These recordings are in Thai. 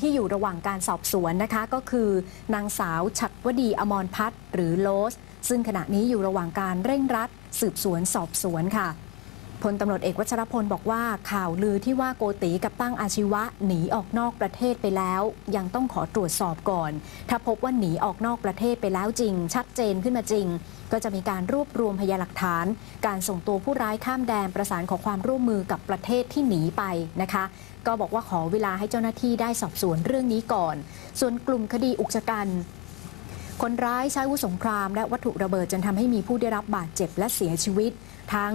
ที่อยู่ระหว่างการสอบสวนนะคะก็คือนางสาวฉัตรวดีอมรพัฒน์หรือโลส ซึ่งขณะนี้อยู่ระหว่างการเร่งรัดสืบสวนสอบสวนค่ะ พลตำรวจเอกวัชรพลบอกว่าข่าวลือที่ว่าโกติกับตั้งอาชีวะหนีออกนอกประเทศไปแล้ว ยังต้องขอตรวจสอบก่อน ถ้าพบว่าหนีออกนอกประเทศไปแล้วจริง ชัดเจนขึ้นมาจริง ก็จะมีการรวบรวมพยานหลักฐาน การส่งตัวผู้ร้ายข้ามแดนประสานขอความร่วมมือกับประเทศที่หนีไปนะคะ ก็บอกว่าขอเวลาให้เจ้าหน้าที่ได้สอบสวนเรื่องนี้ก่อน ส่วนกลุ่มคดีอุกชะกันคนร้ายใช้วุธสงคราม และวัตถุระเบิดจนทำให้มีผู้ได้รับบาดเจ็บและเสียชีวิต ทั้ง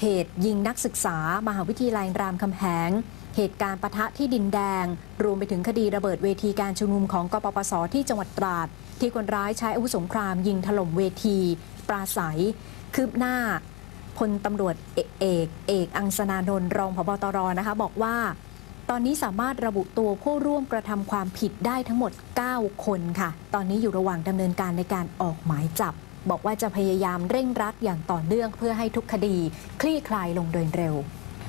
เหตุยิงนักศึกษา มหาวิทยาลัยรามคำแหง เหตุการณ์ปะทะที่ดินแดง รวมไปถึงคดีระเบิดเวทีการชุมนุมของกปปสที่จังหวัดตราด ที่คนร้ายใช้อาวุธสงครามยิงถล่มเวที ปราศัย คืบหน้าพลตำรวจเอกเอกเอกอังสนานนท์รองพบตรนะคะ บอกว่า ตอนนี้สามารถระบุตัวผู้ร่วมกระทำความผิดได้ทั้งหมด 9 คนค่ะ ตอนนี้อยู่ระหว่างดำเนินการในการออกหมายจับ บอกว่าจะพยายามเร่งรัดอย่างต่อเนื่องเพื่อให้ทุกคดีคลี่คลายลงโดยเร็ว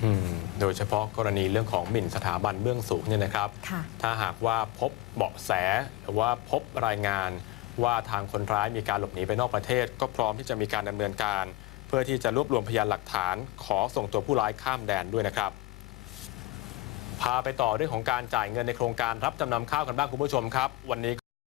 อืมโดยเฉพาะกรณีเรื่องของหมิ่นสถาบันเบื้องสูงเนี่ยนะครับค่ะถ้าหากว่าพบเบาะแสหรือว่าพบรายงานว่าทางคนร้ายมีการหลบหนีไปนอกประเทศ ก็พร้อมที่จะมีการดำเนินการ เพื่อที่จะรวบรวมพยานหลักฐาน ขอส่งตัวผู้ร้ายข้ามแดนด้วยนะครับ พาไปต่อเรื่องของการจ่ายเงินในโครงการรับจำนำข้าวกันบ้างคุณผู้ชมครับ วันนี้